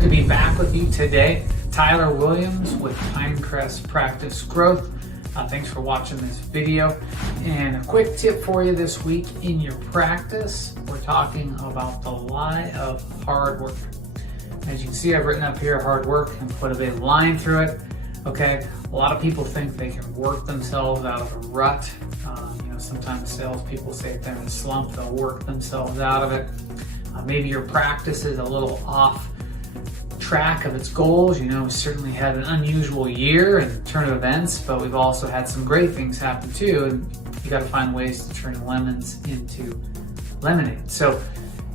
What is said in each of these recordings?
Good to be back with you today. Tyler Williams with Pinecrest Practice Growth. Thanks for watching this video. And a quick tip for you this week in your practice. We're talking about the lie of hard work. As you can see, I've written up here hard work and put a big line through it. Okay, a lot of people think they can work themselves out of a rut. Sometimes salespeople say if they're in a slump, they'll work themselves out of it. Maybe your practice is a little off track of its goals. We certainly had an unusual year and turn of events, but we've also had some great things happen too, and you got to find ways to turn lemons into lemonade. So,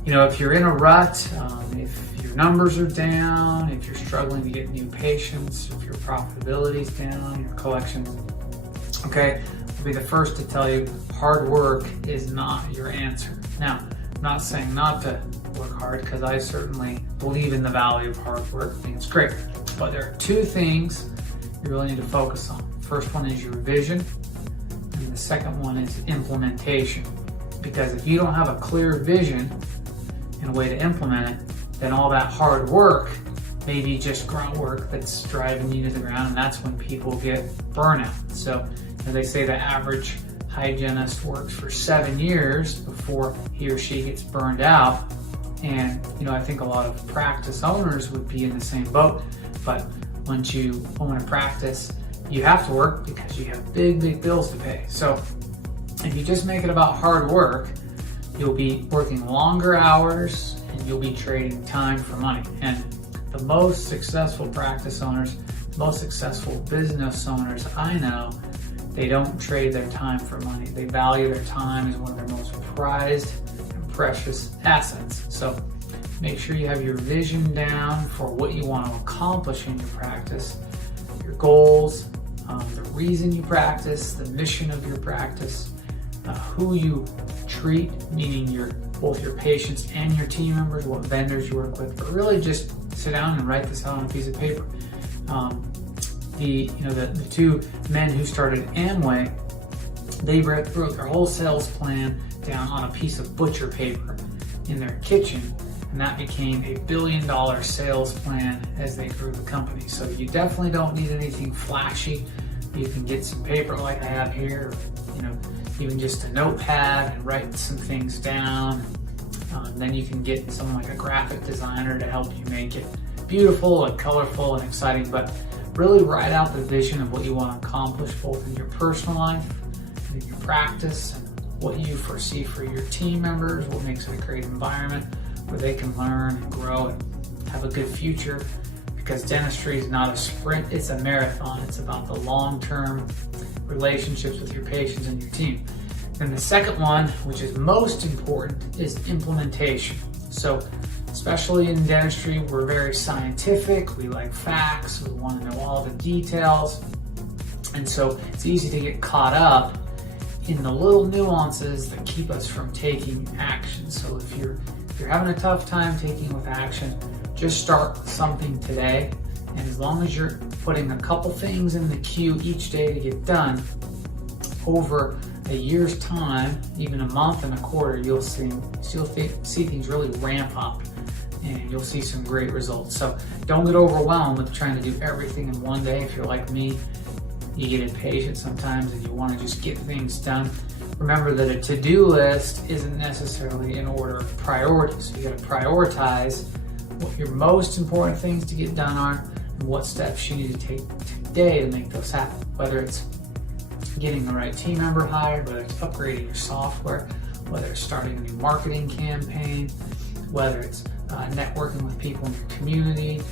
if you're in a rut, if your numbers are down, if you're struggling to get new patients, if your profitability is down, your collections, okay, I'll be the first to tell you hard work is not your answer. Now, I'm not saying not to work hard, because I certainly believe in the value of hard work. I think it's great. But there are two things you really need to focus on. First one is your vision, and the second one is implementation. Because if you don't have a clear vision and a way to implement it, then all that hard work may be just grunt work that's driving you to the ground, and that's when people get burnout. So they say the average hygienist works for 7 years before he or she gets burned out. And I think a lot of practice owners would be in the same boat. But once you own a practice, you have to work because you have big bills to pay. So if you just make it about hard work, you'll be working longer hours and you'll be trading time for money. And the most successful practice owners, most successful business owners I know, they don't trade their time for money. They value their time as one of their most prized and precious assets. So make sure you have your vision down for what you want to accomplish in your practice, your goals, the reason you practice, the mission of your practice, who you treat, meaning both your patients and your team members, what vendors you work with. But really just sit down and write this out on a piece of paper. The two men who started Amway, they wrote their whole sales plan down on a piece of butcher paper in their kitchen, and that became a $1 billion sales plan as they grew the company. So you definitely don't need anything flashy. You can get some paper like I have here, even just a notepad, and write some things down. Then you can get someone like a graphic designer to help you make it beautiful and colorful and exciting. But really write out the vision of what you want to accomplish both in your personal life and in your practice, and what you foresee for your team members, what makes it a great environment where they can learn and grow and have a good future. Because dentistry is not a sprint, it's a marathon. It's about the long-term relationships with your patients and your team. And the second one, which is most important, is implementation. So especially in dentistry, we're very scientific. We like facts. We want to know all the details. And so it's easy to get caught up in the little nuances that keep us from taking action. So if you're having a tough time taking with action, just start with something today. And as long as you're putting a couple things in the queue each day to get done, over a year's time, even a month and a quarter, you'll see things really ramp up, and you'll see some great results. So don't get overwhelmed with trying to do everything in one day. If you're like me, you get impatient sometimes and you want to just get things done. Remember that a to-do list isn't necessarily in order of priority. So you got to prioritize what your most important things to get done are, and what steps you need to take today to make those happen. Whether it's getting the right team member hired, whether it's upgrading your software, whether it's starting a new marketing campaign, whether it's networking with people in your community,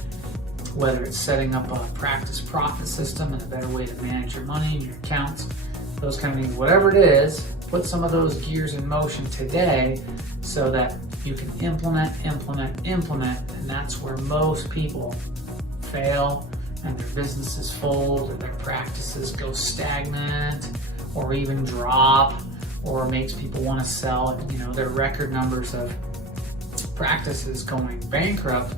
whether it's setting up a practice profit system and a better way to manage your money and your accounts, those kind of things. Whatever it is, put some of those gears in motion today so that you can implement, and that's where most people fail, and their businesses fold, or their practices go stagnant, or even drop, or makes people want to sell. Their record numbers of practices going bankrupt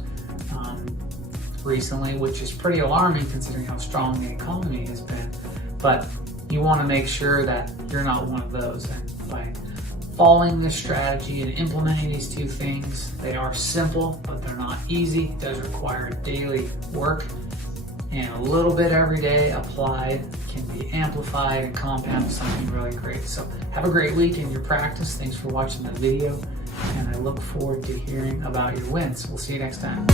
recently, which is pretty alarming considering how strong the economy has been. But you want to make sure that you're not one of those, and by following this strategy and implementing these two things. They are simple, but they're not easy. It does require daily work, and a little bit every day applied can be amplified and compound something really great. So have a great week in your practice. Thanks for watching the video, and I look forward to hearing about your wins. We'll see you next time.